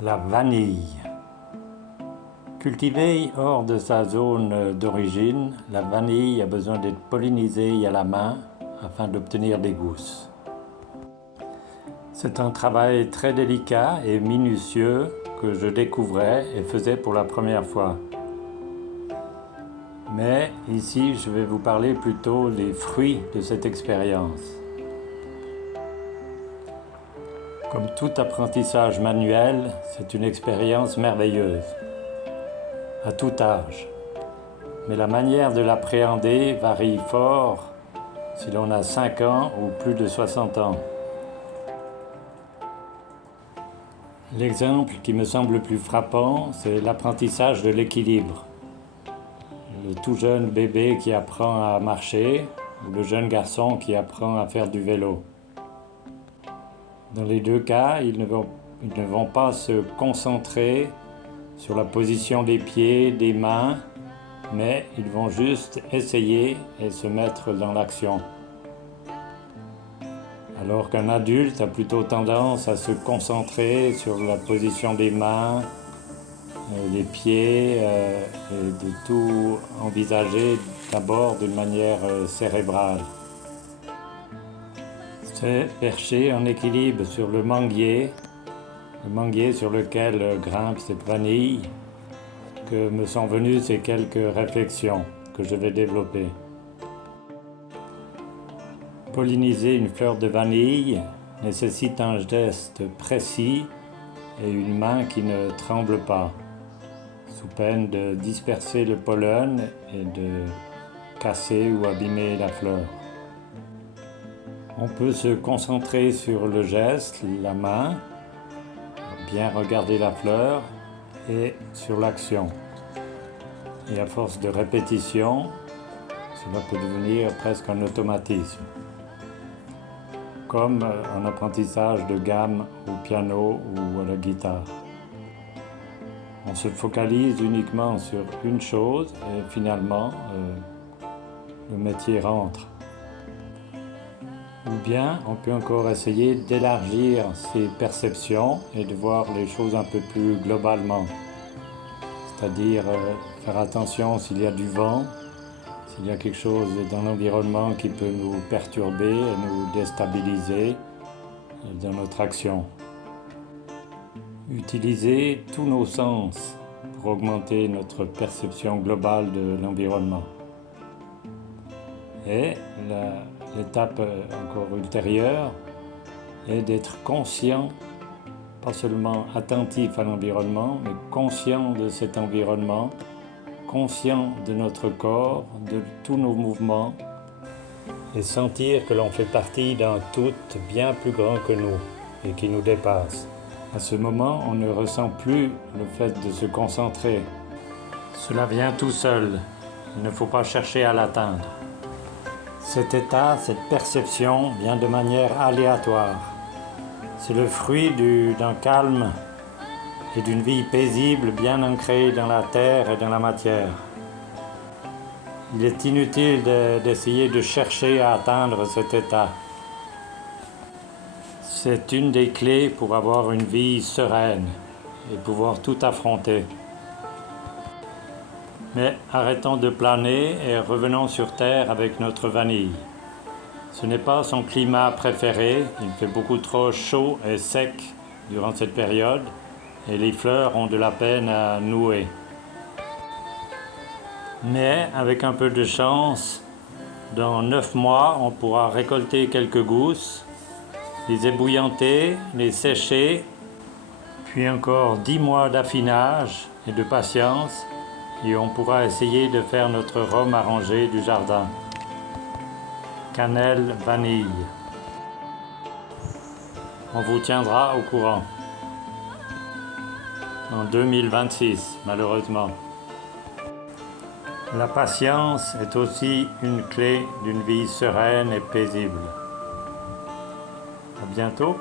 La vanille. Cultivée hors de sa zone d'origine, la vanille a besoin d'être pollinisée à la main afin d'obtenir des gousses. C'est un travail très délicat et minutieux que je découvrais et faisais pour la première fois. Mais ici, je vais vous parler plutôt des fruits de cette expérience. Comme tout apprentissage manuel, c'est une expérience merveilleuse, à tout âge. Mais la manière de l'appréhender varie fort si l'on a 5 ans ou plus de 60 ans. L'exemple qui me semble le plus frappant, c'est l'apprentissage de l'équilibre. Le tout jeune bébé qui apprend à marcher ou le jeune garçon qui apprend à faire du vélo. Dans les deux cas, ils ne vont pas se concentrer sur la position des pieds, des mains, mais ils vont juste essayer et se mettre dans l'action. Alors qu'un adulte a plutôt tendance à se concentrer sur la position des mains, des pieds, et de tout envisager d'abord d'une manière cérébrale. C'est perché en équilibre sur le manguier sur lequel grimpe cette vanille, que me sont venues ces quelques réflexions que je vais développer. Polliniser une fleur de vanille nécessite un geste précis et une main qui ne tremble pas, sous peine de disperser le pollen et de casser ou abîmer la fleur. On peut se concentrer sur le geste, la main, bien regarder la fleur et sur l'action. Et à force de répétition, cela peut devenir presque un automatisme, comme un apprentissage de gamme au piano ou à la guitare. On se focalise uniquement sur une chose et finalement, le métier rentre. Ou bien on peut encore essayer d'élargir ses perceptions et de voir les choses un peu plus globalement. C'est-à-dire faire attention s'il y a du vent, s'il y a quelque chose dans l'environnement qui peut nous perturber et nous déstabiliser dans notre action. Utiliser tous nos sens pour augmenter notre perception globale de l'environnement. Et l'étape encore ultérieure est d'être conscient, pas seulement attentif à l'environnement, mais conscient de cet environnement, conscient de notre corps, de tous nos mouvements, et sentir que l'on fait partie d'un tout bien plus grand que nous et qui nous dépasse. À ce moment, on ne ressent plus le fait de se concentrer. Cela vient tout seul, il ne faut pas chercher à l'atteindre. Cet état, cette perception vient de manière aléatoire. C'est le fruit d'un calme et d'une vie paisible bien ancrée dans la terre et dans la matière. Il est inutile d'essayer de chercher à atteindre cet état. C'est une des clés pour avoir une vie sereine et pouvoir tout affronter. Mais arrêtons de planer et revenons sur Terre avec notre vanille. Ce n'est pas son climat préféré, il fait beaucoup trop chaud et sec durant cette période et les fleurs ont de la peine à nouer. Mais avec un peu de chance, dans 9 mois, on pourra récolter quelques gousses, les ébouillanter, les sécher, puis encore 10 mois d'affinage et de patience, et on pourra essayer de faire notre rhum arrangé du jardin. Cannelle, vanille. On vous tiendra au courant. En 2026, malheureusement. La patience est aussi une clé d'une vie sereine et paisible. À bientôt.